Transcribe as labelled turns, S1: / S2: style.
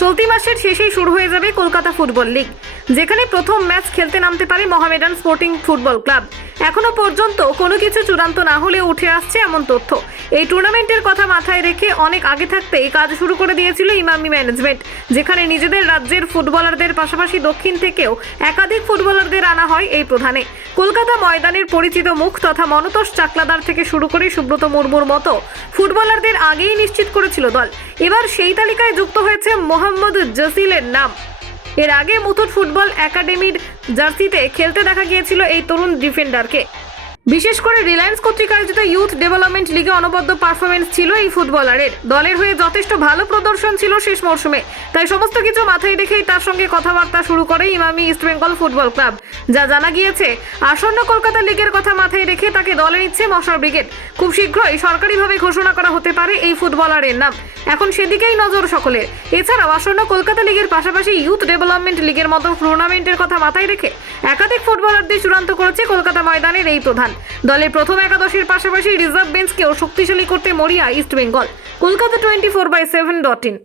S1: চলতি মাসের শেষেই শুরু হয়ে যাবে কলকাতা ফুটবল লিগ, যেখানে প্রথম ম্যাচ খেলতে নামতে পারে মহামেডান স্পোর্টিং ফুটবল ক্লাব। এখনও পর্যন্ত কোনো কিছু চূড়ান্ত না হলেও উঠে আসছে এমন তথ্য। এই টুর্নামেন্টের কথা মাথায় রেখে অনেক আগে থাকতেই কাজ শুরু করে দিয়েছিল ইমামি ম্যানেজমেন্ট, যেখানে নিজেদের রাজ্যের ফুটবলারদের পাশাপাশি দক্ষিণ থেকেও একাধিক ফুটবলারদের আনা হয় এই প্রধানে। কলকাতা ময়দানের পরিচিত মুখ তথা মনতোষ চাকলাদার থেকে শুরু করে সুব্রত মুর্মুর মতো ফুটবলারদের আগেই নিশ্চিত করেছিল দল। এবার সেই তালিকায় যুক্ত হয়েছে মোহাম্মদ জসিলের নাম। এর আগে মুথুট ফুটবল একাডেমির জার্সিতে খেলতে দেখা গিয়েছিল এই তরুণ ডিফেন্ডারকে। বিশেষ করে রিলায়েন্স কর্তৃক আয়োজিত ইউথ ডেভেলপমেন্ট লিগে অনবদ্য পারফরমেন্স ছিল এই ফুটবলারের। দলের হয়ে যথেষ্ট ভালো প্রদর্শন ছিল শেষ মরশুমে। তাই সমস্ত কিছু মাথায় রেখেই তার সঙ্গে কথাবার্তা শুরু করে ইমামি ইস্টবেঙ্গল ফুটবল ক্লাব। যা জানা গিয়েছে, আসন্ন কলকাতা লিগের কথা মাথায় রেখে তাকে দলে নিচ্ছে মশার ব্রিগেড। খুব শীঘ্রই সরকারিভাবে ঘোষণা করা হতে পারে এই ফুটবলারের নাম। এখন সেদিকেই নজর সকলের। এছাড়াও আসন্ন কলকাতা লিগের পাশাপাশি ইউথ ডেভেলপমেন্ট লিগের মতো টুর্নামেন্টের কথা মাথায় রেখে একাধিক ফুটবলারদের চূড়ান্ত করেছে কলকাতা ময়দানের এই প্রধান। দলের প্রথম একাদশের পাশাপাশি রিজার্ভ বেঞ্চকেও শক্তিশালী করতে মরিয়া East Bengal. Kolkata twenty four by seven dot in.